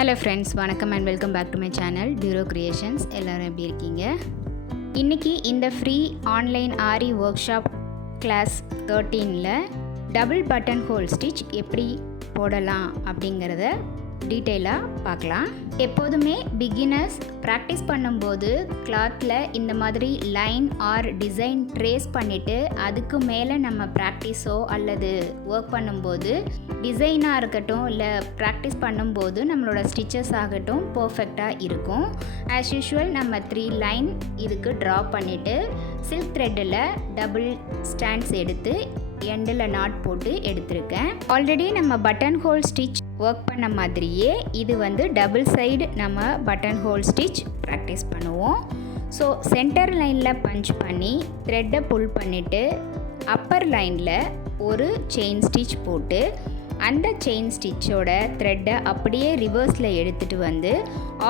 Hello friends, வணக்கம் and welcome back to my channel Duro Creations. எல்லோரும் எப்படி இருக்கீங்க? இன்றைக்கி இந்த free online aari workshop class 13ல் டபுள் பட்டன் ஹோல் ஸ்டிச் எப்படி போடலாம் அப்படிங்கிறத டீட்டெயிலாக பார்க்கலாம். எப்போதுமே பிகினர்ஸ் ப்ராக்டிஸ் பண்ணும்போது கிளாத்தில் இந்த மாதிரி லைன் ஆர் டிசைன் ட்ரேஸ் பண்ணிவிட்டு அதுக்கு மேலே நம்ம ப்ராக்டிஸோ அல்லது ஒர்க் பண்ணும்போது டிசைனாக இருக்கட்டும் இல்லை ப்ராக்டிஸ் பண்ணும்போது நம்மளோட ஸ்டிச்சஸ் ஆகட்டும் பர்ஃபெக்டாக இருக்கும். ஆஸ் யூஷுவல் நம்ம 3 லைன் இதுக்கு ட்ரா பண்ணிவிட்டு சில்க் த்ரெட்டில் டபுள் ஸ்டாண்ட்ஸ் எடுத்து எண்டில் நாட் போட்டு எடுத்திருக்கேன். ஆல்ரெடி நம்ம பட்டன் ஹோல் ஸ்டிச் ஒர்க் பண்ண மாதிரியே இது டபுள் சைடு நம்ம பட்டன் ஹோல் ஸ்டிச் ப்ராக்டிஸ் பண்ணுவோம். ஸோ சென்டர் லைனில் பஞ்ச் பண்ணி த்ரெட்டை புல் பண்ணிவிட்டு அப்பர் லைனில் ஒரு செயின் ஸ்டிச் போட்டு அந்த செயின் ஸ்டிச்சோட த்ரெட்டை அப்படியே ரிவர்ஸில் எடுத்துகிட்டு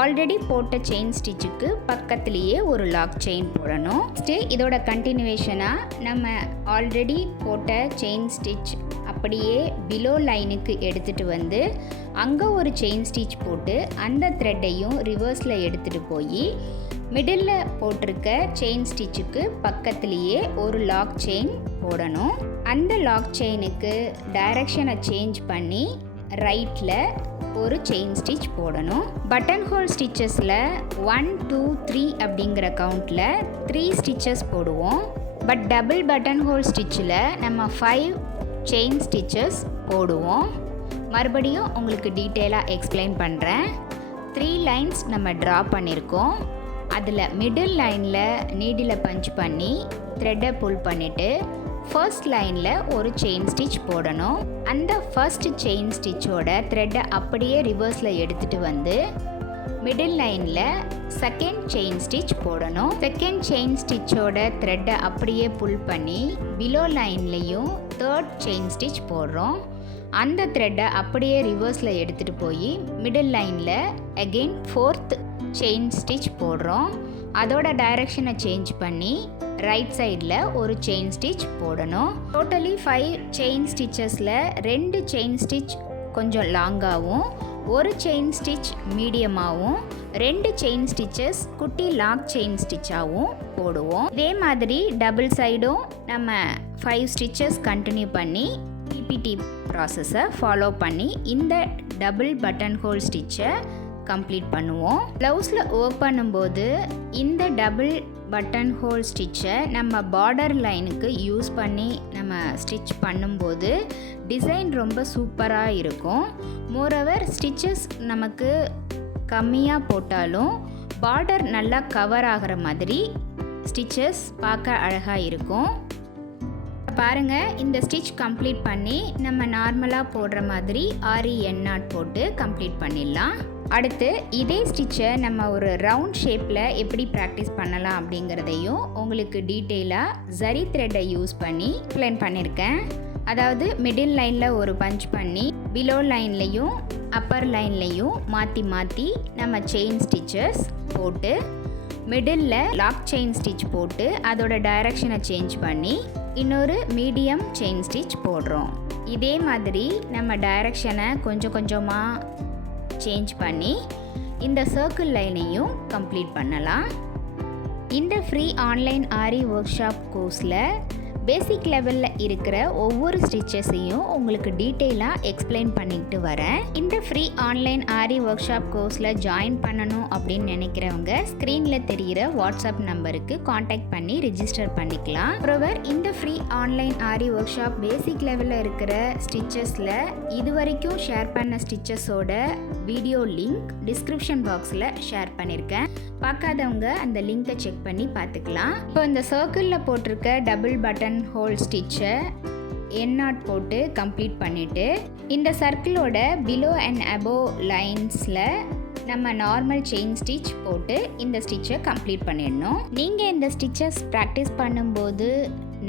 ஆல்ரெடி போட்ட செயின் ஸ்டிச்சுக்கு பக்கத்துலேயே ஒரு லாக் செயின் போடணும். இதோட கண்டினியூவேஷனாக நம்ம ஆல்ரெடி போட்ட செயின் ஸ்டிச் அப்படியே பிலோ லைனுக்கு எடுத்துகிட்டு அங்கே ஒரு செயின் ஸ்டிச் போட்டு அந்த த்ரெட்டையும் ரிவர்ஸில் எடுத்துகிட்டு போய் மிடில் போட்டிருக்க செயின் ஸ்டிச்சுக்கு பக்கத்துலேயே ஒரு லாக் செயின் போடணும். அந்த லாக் செயினுக்கு டைரக்ஷனை சேஞ்ச் பண்ணி ரைட்டில் ஒரு செயின் ஸ்டிச் போடணும். பட்டன் ஹோல் ஸ்டிச்சஸில் 1 2 3 அப்படிங்கிற கவுண்டில் 3 ஸ்டிச்சஸ் போடுவோம். பட் டபுள் பட்டன் ஹோல் ஸ்டிச்சில் நம்ம 5 செயின் ஸ்டிச்சஸ் போடுவோம். மறுபடியும் உங்களுக்கு டீட்டெயிலாக எக்ஸ்பிளைன் பண்ணுறேன். 3 லைன்ஸ் நம்ம ட்ரா பண்ணியிருக்கோம். அதில் மிடில் லைனில் நீடில் பஞ்ச் பண்ணி த்ரெட்டை புல் பண்ணிவிட்டு ஃபர்ஸ்ட் லைனில் ஒரு செயின் ஸ்டிச் போடணும். அந்த ஃபர்ஸ்ட் செயின் ஸ்டிச்சோட த்ரெட்டை அப்படியே ரிவர்ஸில் எடுத்துகிட்டு மிடில் லைனில் செகண்ட் செயின் ஸ்டிச் போடணும். செகண்ட் செயின் ஸ்டிச்சோட த்ரெட்டை அப்படியே புல் பண்ணி பிலோ லைன்லேயும் தேர்ட் செயின் ஸ்டிச் போடுறோம். அந்த த்ரெட்டை அப்படியே ரிவர்ஸில் எடுத்துகிட்டு போய் மிடில் லைனில் அகெயின் ஃபோர்த் செயின் ஸ்டிச் போடுறோம். அதோட டைரக்ஷனை சேஞ்ச் பண்ணி ரைட் சைடில் ஒரு செயின் ஸ்டிச் போடணும். டோட்டலி 5 செயின் ஸ்டிச்சஸில் 2 செயின் ஸ்டிச் கொஞ்சம் லாங்காகவும் ஒரு செயின் ஸ்டிச் மீடியமாகவும் 2 செயின் ஸ்டிச்சஸ் குட்டி லாக் செயின் ஸ்டிச்சாகவும் போடுவோம். இதே மாதிரி டபுள் சைடும் நம்ம 5 ஸ்டிச்சஸ் கண்டினியூ பண்ணி பிபிடி ப்ராசஸை ஃபாலோ பண்ணி இந்த டபுள் பட்டன் ஹோல் ஸ்டிச்சை கம்ப்ளீட் பண்ணுவோம். ப்ளவுஸில் ஒர்க் பண்ணும்போது இந்த டபுள் பட்டன் ஹோல் ஸ்டிச்சை நம்ம பார்டர் லைனுக்கு யூஸ் பண்ணி நம்ம ஸ்டிச் பண்ணும்போது டிசைன் ரொம்ப சூப்பராக இருக்கும். மோரோவர் ஸ்டிச்சஸ் நமக்கு கம்மியாக போட்டாலும் பார்டர் நல்லா கவர் ஆகிற மாதிரி ஸ்டிச்சஸ் பார்க்க அழகாக இருக்கும். பாருங்கள், இந்த ஸ்டிச் கம்ப்ளீட் பண்ணி நம்ம நார்மலாக போடுற மாதிரி ஆரி என் நாட் போட்டு கம்ப்ளீட் பண்ணிடலாம். அடுத்து இதே ஸ்டிச்சை நம்ம ஒரு ரவுண்ட் ஷேப்பில் எப்படி ப்ராக்டிஸ் பண்ணலாம் அப்படிங்கிறதையும் உங்களுக்கு டீட்டெயிலாக ஜரி த்ரெட்டை யூஸ் பண்ணி எக்ஸ்பிளைன் பண்ணியிருக்கேன். அதாவது மிடில் லைனில் ஒரு பஞ்ச் பண்ணி பிலோ லைன்லேயும் அப்பர் லைன்லேயும் மாற்றி மாற்றி நம்ம செயின் ஸ்டிச்சஸ் போட்டு மிடில் லாக் செயின் ஸ்டிச் போட்டு அதோட டைரக்ஷனை சேஞ்ச் பண்ணி இன்னொரு மீடியம் செயின் ஸ்டிச் போடுறோம். இதே மாதிரி நம்ம டைரக்ஷனை கொஞ்சம் கொஞ்சமாக சேஞ்ச் பண்ணி இந்த சர்க்கிள் லைனையும் கம்ப்ளீட் பண்ணலாம். இந்த free online aari work shop கோர்ஸில் பேசிக் லெவலில் இருக்கிற ஒவ்வொரு ஸ்டிச்சஸையும் உங்களுக்கு டீட்டெயிலாக எக்ஸ்பிளைன் பண்ணிட்டு வரேன். இந்த free online aari work shop கோர்ஸில் ஜாயின் பண்ணணும் அப்படின்னு நினைக்கிறவங்க ஸ்க்ரீனில் தெரிகிற வாட்ஸ்அப் நம்பருக்கு காண்டாக்ட் பண்ணி ரிஜிஸ்டர் பண்ணிக்கலாம். ஒருவர் இந்த free online aari work shop பேசிக் லெவலில் இருக்கிற ஸ்டிச்சஸில் இது வரைக்கும் ஷேர் பண்ண ஸ்டிச்சஸோட வீடியோ லிங்க் டிஸ்கிரிப்ஷன் பாக்ஸில் ஷேர் பண்ணியிருக்கேன். பார்க்காதவங்க அந்த லிங்கை செக் பண்ணி பார்த்துக்கலாம். இப்போ இந்த சர்க்கிளில் போட்டிருக்க டபுள் பட்டன் ஹோல் ஸ்டிச்சை என் நாட் போட்டு கம்ப்ளீட் பண்ணிவிட்டு இந்த சர்க்கிளோட பிலோ அண்ட் அபோவ் லைன்ஸில் நம்ம நார்மல் செயின் ஸ்டிச் போட்டு இந்த ஸ்டிச்சை கம்ப்ளீட் பண்ணிடணும். நீங்கள் இந்த ஸ்டிச்சஸ் ப்ராக்டிஸ் பண்ணும்போது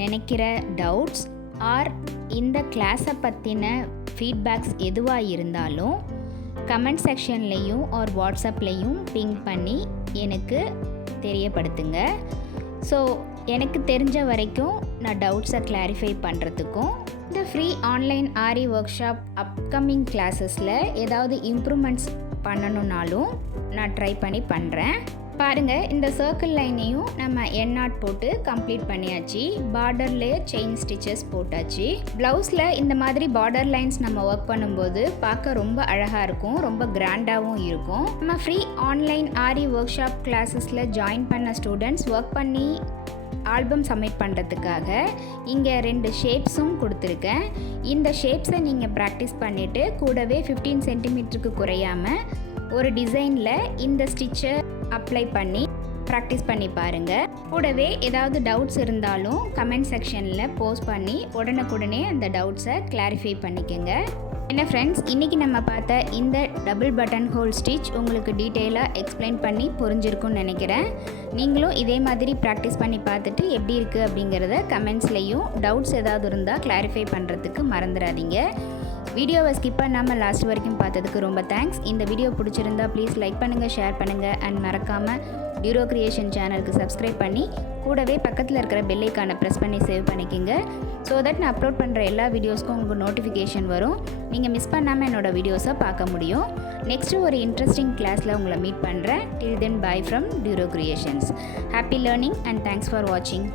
நினைக்கிற டவுட்ஸ் ஆர் இந்த கிளாஸை பற்றின ஃபீட்பேக்ஸ் எதுவாக இருந்தாலும் கமெண்ட் செக்ஷன்லேயும் ஆர் வாட்ஸ்அப்லேயும் பிங் பண்ணி எனக்கு தெரியப்படுத்துங்க. ஸோ எனக்கு தெரிஞ்ச வரைக்கும் நான் டவுட்ஸை கிளாரிஃபை பண்ணுறதுக்கும் இந்த free online aari work shop upcoming கிளாஸஸில் ஏதாவது இம்ப்ரூவ்மெண்ட்ஸ் பண்ணணுன்னாலும் நான் ட்ரை பண்ணி பண்ணுறேன். பாருங்கள், இந்த சர்க்கிள் லைனையும் நம்ம என் நாட் போட்டு கம்ப்ளீட் பண்ணியாச்சு. பார்டர்லேயே செயின் ஸ்டிச்சஸ் போட்டாச்சு. ப்ளவுஸில் இந்த மாதிரி பார்டர் லைன்ஸ் நம்ம ஒர்க் பண்ணும்போது பார்க்க ரொம்ப அழகாக இருக்கும், ரொம்ப கிராண்டாகவும் இருக்கும். நம்ம free online aari work shop கிளாஸஸில் join பண்ண ஸ்டூடெண்ட்ஸ் ஒர்க் பண்ணி ஆல்பம் சப்மிட் பண்ணுறதுக்காக இங்கே 2 ஷேப்ஸும் கொடுத்துருக்கேன். இந்த ஷேப்ஸை நீங்கள் ப்ராக்டிஸ் பண்ணிவிட்டு கூடவே 15 சென்டிமீட்டருக்கு குறையாமல் ஒரு டிசைனில் இந்த ஸ்டிச்சை அப்ளை பண்ணி ப்ராக்டிஸ் பண்ணி பாருங்கள். கூடவே ஏதாவது டவுட்ஸ் இருந்தாலும் கமெண்ட் செக்ஷனில் போஸ்ட் பண்ணி உடனுக்குடனே அந்த டவுட்ஸை கிளாரிஃபை பண்ணிக்கோங்க. என்ன ஃப்ரெண்ட்ஸ், இன்றைக்கி நம்ம பார்த்த இந்த டபுள் பட்டன் ஹோல் ஸ்டிச் உங்களுக்கு டீட்டெயிலாக எக்ஸ்பிளைன் பண்ணி புரிஞ்சிருக்குன்னு நினைக்கிறேன். நீங்களும் இதே மாதிரி ப்ராக்டிஸ் பண்ணி பார்த்துட்டு எப்படி இருக்குது அப்படிங்கிறத கமெண்ட்ஸ்லேயும் டவுட்ஸ் ஏதாவது இருந்தால் கிளாரிஃபை பண்ணுறதுக்கு மறந்துடாதீங்க. வீடியோவை ஸ்கிப் பண்ணாமல் லாஸ்ட் வரைக்கும் பார்த்ததுக்கு ரொம்ப தேங்க்ஸ். இந்த வீடியோ பிடிச்சிருந்தா ப்ளீஸ் லைக் பண்ணுங்கள், ஷேர் பண்ணுங்கள் அண்ட் மறக்காமல் டியூரோ கிரியேஷன் சேனலுக்கு சப்ஸ்கிரைப் பண்ணி கூடவே பக்கத்தில் இருக்கிற பெல் ஐக்கானை ப்ரெஸ் பண்ணி சேவ் பண்ணிக்கோங்க. ஸோ தட் நான் அப்லோட் பண்ணுற எல்லா வீடியோஸ்க்கும் உங்களுக்கு நோட்டிஃபிகேஷன் வரும். நீங்கள் மிஸ் பண்ணாமல் என்னோடய வீடியோஸை பார்க்க முடியும். நெக்ஸ்ட்டு ஒரு இன்ட்ரெஸ்டிங் கிளாஸில் உங்களை மீட் பண்ணுறேன். Till then bye from Duro Creations. Happy learning and thanks for வாட்சிங்.